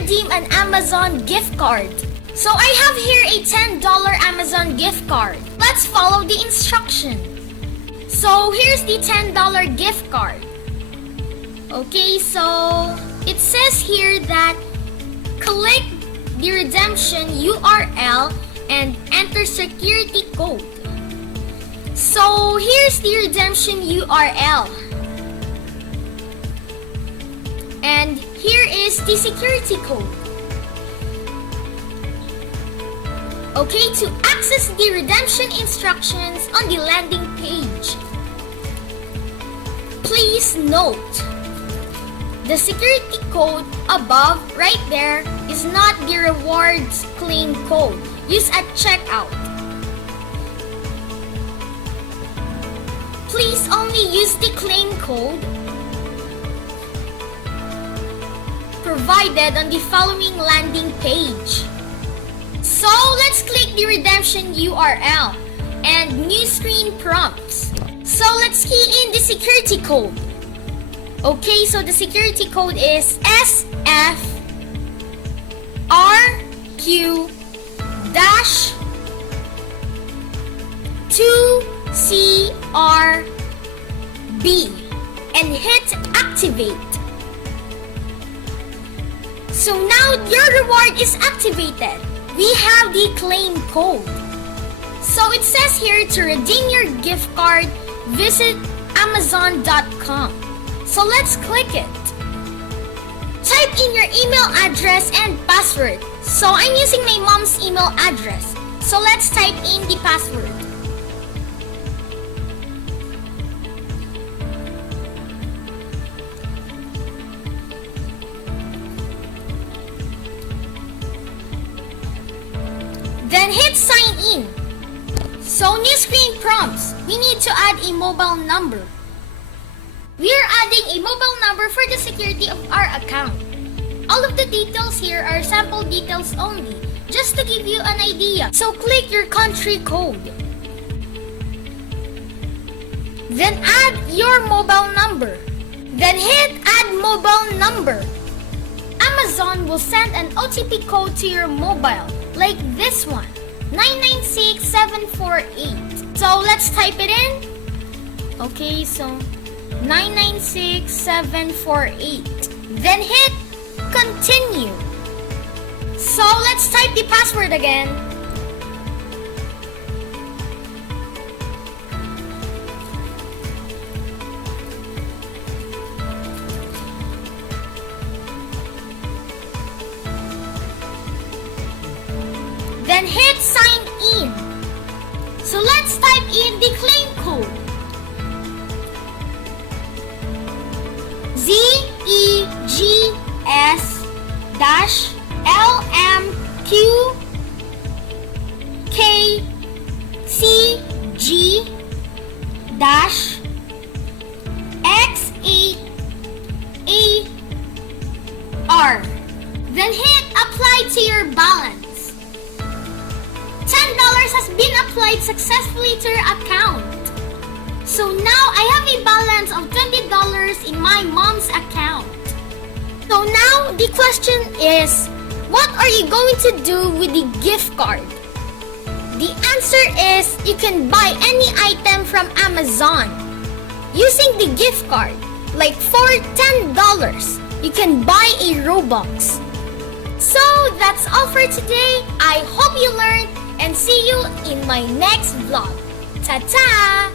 redeem an Amazon gift card. So I have here a $10 Amazon gift card. Let's follow the instruction. So here's the $10 gift card. Okay, so it says here that click the redemption URL and enter security code. So here's the redemption URL. And here is the security code. Okay, to access the redemption instructions on the landing page, please note the security code above right there is not the rewards claim code used at checkout. Please only use the claim code provided on the following landing page. So let's click the redemption URL and new screen prompts. So let's key in the security code. Okay, so the security code is SFRQ-2CRB and hit activate. So now your reward is activated. We have the claim code. So it says here to redeem your gift card, visit Amazon.com. So let's click it. Type in your email address and password. So I'm using my mom's email address. So let's type in the password. Then hit sign in. So new screen prompts. We need to add a mobile number. We are adding a mobile number for the security of our account. All of the details here are sample details only, just to give you an idea. So click your country code. Then add your mobile number. Then hit add mobile number. Amazon will send an OTP code to your mobile, like this one, 996748. So let's type it in. Okay, so 996748. Then hit continue. So let's type the password again. Then hit sign in. So let's type in the claim code. ZEGS-LMQ-KC-X8AR. Then hit apply to your balance. $10 has been applied successfully to your account. So now I have a balance of $20 in my mom's account. So now the question is, what are you going to do with the gift card? The answer is you can buy any item from Amazon using the gift card. Like for $10, you can buy a Robux. So that's all for today. I hope you learned and see you in my next vlog. Ta-ta!